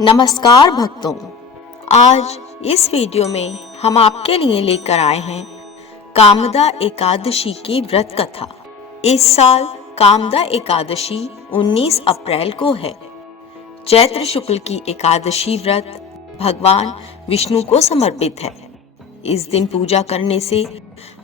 नमस्कार भक्तों, आज इस वीडियो में हम आपके लिए लेकर आए हैं कामदा एकादशी की व्रत कथा। इस साल कामदा एकादशी 19 अप्रैल को है। चैत्र शुक्ल की एकादशी व्रत भगवान विष्णु को समर्पित है। इस दिन पूजा करने से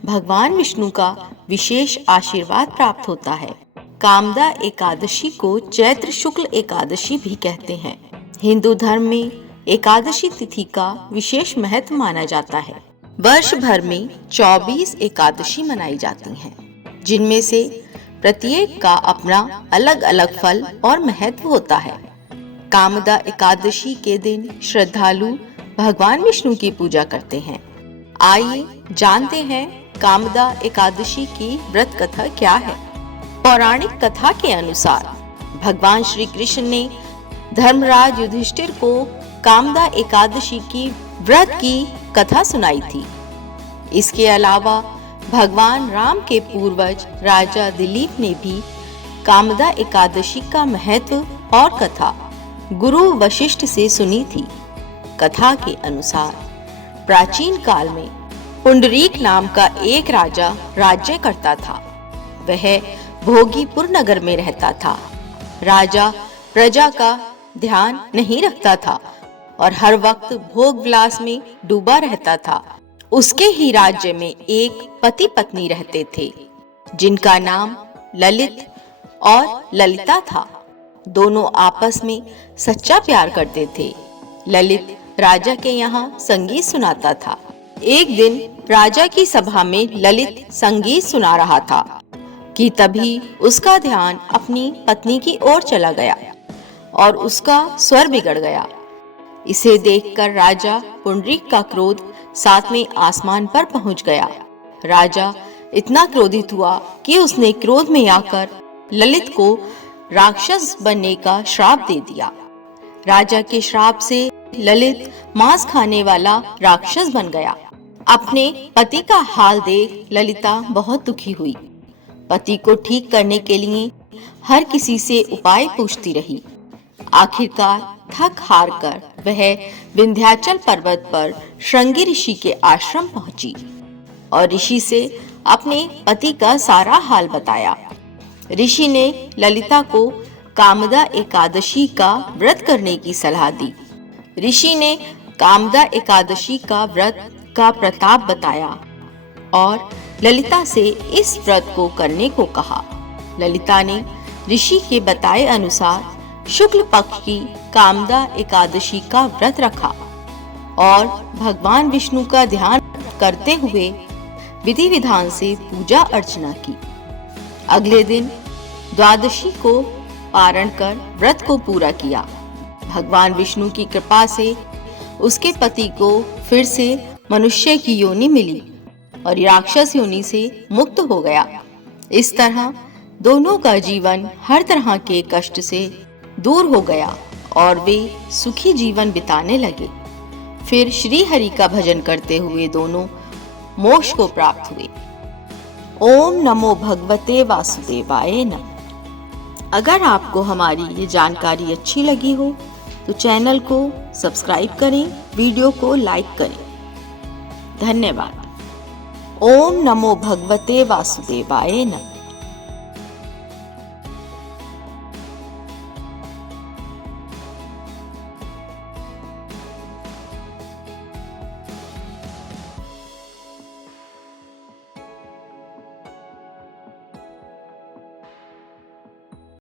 भगवान विष्णु का विशेष आशीर्वाद प्राप्त होता है। कामदा एकादशी को चैत्र शुक्ल एकादशी भी कहते हैं। हिंदू धर्म में एकादशी तिथि का विशेष महत्व माना जाता है। वर्ष भर में 24 एकादशी मनाई जाती हैं, जिनमें से प्रत्येक का अपना अलग अलग फल और महत्व होता है। कामदा एकादशी के दिन श्रद्धालु भगवान विष्णु की पूजा करते हैं। आइए जानते हैं कामदा एकादशी की व्रत कथा क्या है। पौराणिक कथा के अनुसार भगवान श्री कृष्ण ने धर्मराज युधिष्ठिर को कामदा एकादशी की व्रत की कथा सुनाई थी। इसके अलावा भगवान राम के पूर्वज राजा दिलीप ने भी कामदा एकादशी का महत्व और कथा गुरु वशिष्ठ से सुनी थी। कथा के अनुसार प्राचीन काल में पुंडरीक नाम का एक राजा राज्य करता था। वह भोगीपुर नगर में रहता था। राजा प्रजा का ध्यान नहीं रखता था और हर वक्त भोग विलास में डूबा रहता था। उसके ही राज्य में एक पति पत्नी रहते थे, जिनका नाम ललित और ललिता था। दोनों आपस में सच्चा प्यार करते थे। ललित राजा के यहाँ संगीत सुनाता था। एक दिन राजा की सभा में ललित संगीत सुना रहा था कि तभी उसका ध्यान अपनी पत्नी की ओर चला गया और उसका स्वर बिगड़ गया। इसे देखकर राजा पुंडरीक का क्रोध 7वें आसमान पर पहुंच गया। राजा इतना क्रोधित हुआ कि उसने क्रोध में आकर ललित को राक्षस बनने का श्राप दे दिया। राजा के श्राप से ललित मांस खाने वाला राक्षस बन गया। अपने पति का हाल देख ललिता बहुत दुखी हुई। पति को ठीक करने के लिए हर किसी से उपाय पूछती रही। आखिरकार थक हार कर वह विंध्याचल पर्वत पर श्रृंगी ऋषि के आश्रम पहुंची और ऋषि से अपने पति का सारा हाल बताया। ऋषि ने ललिता को कामदा एकादशी का व्रत करने की सलाह दी। ऋषि ने कामदा एकादशी का व्रत का प्रताप बताया और ललिता से इस व्रत को करने को कहा। ललिता ने ऋषि के बताए अनुसार शुक्ल पक्ष की कामदा एकादशी का व्रत रखा और भगवान विष्णु का ध्यान करते हुए विधि विधान से पूजा अर्चना की। अगले दिन द्वादशी को पारण कर व्रत को पूरा किया। भगवान विष्णु की कृपा से उसके पति को फिर से मनुष्य की योनि मिली और राक्षस योनि से मुक्त हो गया। इस तरह दोनों का जीवन हर तरह के कष्ट से दूर हो गया और वे सुखी जीवन बिताने लगे। फिर श्री हरि का भजन करते हुए दोनों मोक्ष को प्राप्त हुए। ओम नमो भगवते वासुदेवाय नमः। अगर आपको हमारी ये जानकारी अच्छी लगी हो तो चैनल को सब्सक्राइब करें, वीडियो को लाइक करें। धन्यवाद। ओम नमो भगवते वासुदेवाय नमः।